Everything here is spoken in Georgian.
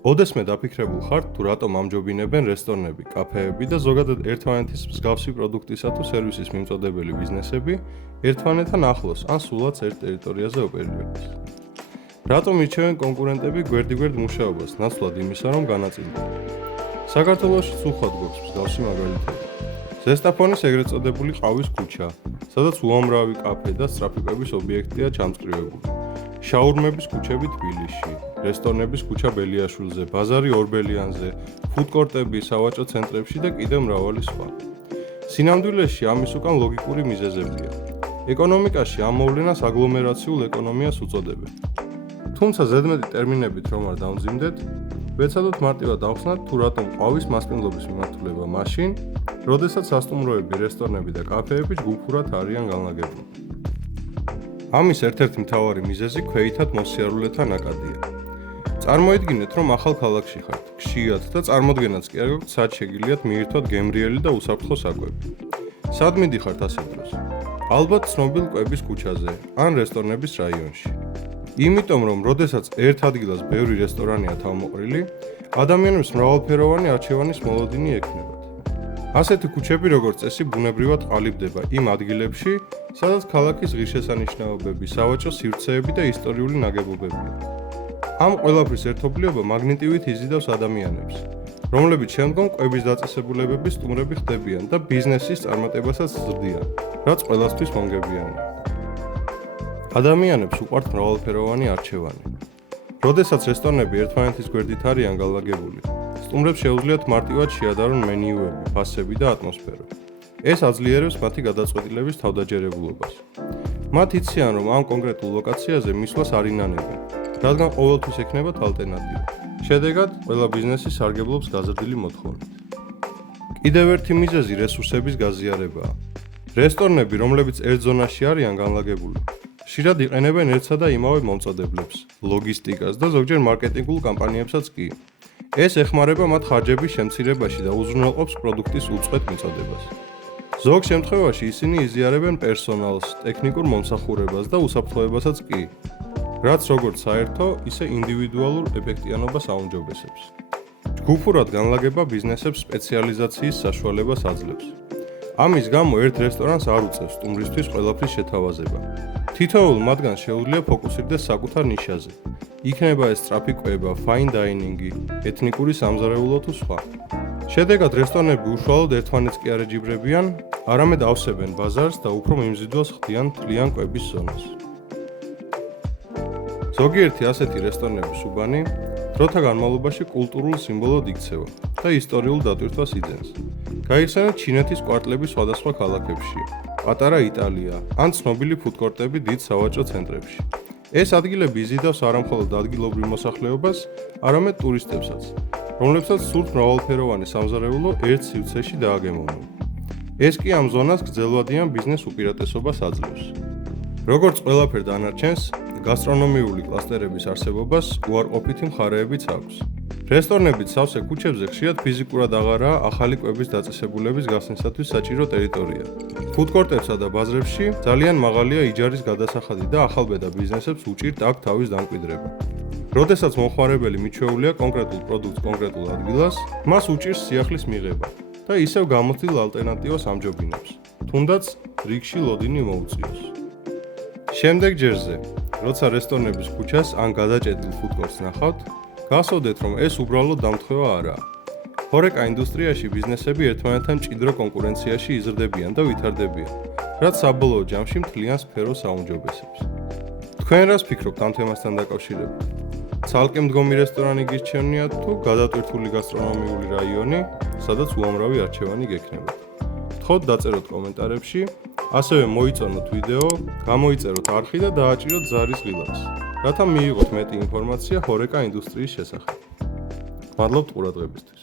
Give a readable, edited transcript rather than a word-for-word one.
ოდესმე დაფიქრებულ ხართ, თუ რატომ ამჯობინებენ რესტორნები, კაფეები და ზოგადად ერთმანეთის მსგავსი პროდუქტისა თუ სერვისის მიმწოდებელი ბიზნესები ერთმანეთთან ახლოს ან სულაც ერთ ტერიტორიაზე ოპერირებას. რატომ ირჩევენ კონკურენტები გვერდიგვერდ მუშაობას, ნაცვლად იმისა, რომ განაწილდნენ. საქართველოშიც უხვად გვაქვს მსგავსი მაგალითები. ზესტაფონის ეგრეთ წოდებული ყავის ქუჩა, სადაც უამრავი კაფე და სწრაფი ობიექტია ჩამწკრივებული. შაურმების ქუჩები თბილისში, რესტორნების ქუჩა ბელიაშვილზე, ბაზარი ორბელიანზე, ფუდკორტები სავაჭრო ცენტრებში და კიდევ მრავალი სხვა. სინამდვილეში ამის უკან ლოგიკური მიზეზებია. ეკონომიკაში ამ მოვლენას აგლომერაციულ ეკონომიას უწოდებენ. თუმცა ზედმეტი ტერმინებით რომ არ დავმძიმდეთ, ვეცადოთ მარტივად ავხსნათ, თუ რატომ ყავის მასპინძლობის მიმართულება მაშინ, როდესაც სასტუმროები, რესტორნები და კაფეები ჯგუფურად არიან განლაგებული. ამის ერთ-ერთი მთავარი მიზეზი ქვეითად მოსიარულეთა ნაკადია. წარმოიდგინეთ, რომ ახალ ქალაქში ხართ, გშიათ და წარმოდგენაც კი არ გაქვთ, სად შეგიძლიათ მიირთვათ გემრიელი და უსაფრთხო საკვები. სად მიდიხართ ასეთ დროს? ალბათ ცნობილ კვების ქუჩაზე ან რესტორნების რაიონში. იმიტომ რომ, როდესაც ერთ ადგილას ბევრი რესტორანია თავმოყრილი, ადამიანებს მრავალფეროვანი არჩევანის მოლოდინი ექნებათ. ასეთი ქუჩები როგორც წესი ბუნებრივად ყალიბდება იმ ადგილებში, სადაც ქალაქის ღირსშესანიშნაობები, სავაჭრო სივრცეები და ისტორიული ნაგებობებია. ამ ყველაფრის ერთობლიობა მაგნიტივით იზიდავს ადამიანებს, რომლებიც შემდგომ კვების დაწესებულებების სტუმრები ხდებიან და ბიზნესის წარმატებასაც ზრდიან, რაც ყველასთვის მომგებიანია. ადამიანებს უყვართ მრავალფეროვანი არჩევანი. როდესაც რესტორნები ერთმანეთის გვერდით არიან განლაგებული, სტუმრებს შეუძლიათ მარტივად შეადარონ მენიუები, ფასები და ატმოსფერო. ეს აძლიერებს მათი გადაწყვეტილების თავდაჯერებულობას. მათ იციან, რომ ამ კონკრეტულ ლოკაციაზე მისვლას არ ინანებენ, რადგან ყოველთვის ექნებათ ალტერნატივა. შედეგად, ყველა ბიზნესი სარგებლობს გაზრდილი მოთხოვნით. კიდევ ერთი მიზეზი რესურსების გაზიარებაა. რესტორნები, რომლებიც ერთ ზონაში არიან განლაგებული, ხშირად იყენებენ ერთსა და იმავე მომწოდებლებს, ლოგისტიკას და ზოგჯერ მარკეტინგულ კამპანიებსაც კი. ეს ეხმარება მათ ხარჯების შემცირებაში და უზრუნველყოფს პროდუქტის უწყვეტ მიწოდებას. ზოგ შემთხვევაში ისინი იზიარებენ პერსონალს, ტექნიკურ მომსახურებას და უსაფრთხოებასაც კი, რაც როგორც საერთო, ისე ინდივიდუალურ ეფექტიანობას აუმჯობესებს. ჯგუფურად განლაგება ბიზნესებს სპეციალიზაციის საშუალებას აძლევს. ამის გამო ერთ რესტორანს არ უწევს სტუმრისთვის ყველაფრის შეთავაზება. თითოეულ მათგანს შეუძლია ფოკუსირდეს საკუთარ ნიშაზე. იქნება ეს სწრაფი კვება, ფაინ დაინინგი, ეთნიკური სამზარეულო თუ სხვა. შედეგად რესტორნები უშუალოდ ერთმანეთს კი არ ეჯიბრებიან, არამედ ავსებენ ბაზარს და უფრო მიმზიდველს ხდიან მთლიან კვების ზონას. ზოგიერთი ასეთი რესტორნების უბანი დროთა განმავლობაში კულტურულ სიმბოლოდ იქცევა და ისტორიულ დატვირთვას იძენს. გაიხსენეთ ჩინეთის კვარტლები სხვადასხვა ქალაქებში, პატარა იტალია ან ცნობილი ფუდკორტები დიდ სავაჭრო ცენტრებში. ეს ადგილები იზიდავს არამხოლოდ ადგილობრივ მოსახლეობას, არამედ ტურისტებსაც, რომლებსაც სურთ მრავალფეროვანი სამზარეულო ერთ სივრცეში დააგემოვნონ. ეს კი ამ ზონას გრძელვადიან ბიზნეს უპირატესობას აძლევს. როგორც ყველაფერ დანარჩენს, გასტრონომიული კლასტერების არსებობას უარყოფითი მხარეებიც აქვს. რესტორნებით სავსე ქუჩებზე ხშირად ფიზიკურად აღარაა ახალი კვების დაწესებულების გახსნისათვის საჭირო ტერიტორია. ფუდკორტებსა და ბაზრებში ძალიან მაღალია იჯარის გადასახადი და ახალბედა ბიზნესებს უჭირთ აქ თავის დამკვიდრება. როდესაც მომხმარებელი მიჩვეულია კონკრეტულ პროდუქტს კონკრეტულ ადგილას, მას უჭირს სიახლის მიღება და ისევ გამოთვლილ ალტერნატივას ამჯობინებს, თუნდაც რიგში ლოდინი მოუწიოს. შემდეგ ჯერზე, როცა რესტორნების ქუჩას ან გადაჭედილ ფუდკორტს ნახავთ, გახსოვდეთ, რომ ეს უბრალოდ დამთხევა არაა. ჰორეკა ინდუსტრიაში ბიზნესები ერთმანეთთან მჭიდრო კონკურენციაში იზრდებიან და ვითარდებიან, რაც საბოლოო ჯამში მთლიან სფეროს აუმჯობესებს. თქვენ რას ფიქრობთ ამ თემასთან დაკავშირებით? ცალკე მდგომი რესტორანი გირჩევნიათ თუ გადატვირთული გასტრონომიული რაიონი, სადაც უამრავი არჩევანი გექნებათ? გთხოვთ დაწეროთ კომენტარებში, ასევე მოიწონოთ ვიდეო, გამოიწეროთ არხი და დააჭიროთ ზარის ღილაკს, რათა მიიღოთ მეტი ინფორმაცია ჰორეკა ინდუსტრიის შესახებ. მადლობთ ყურადღებისთვის.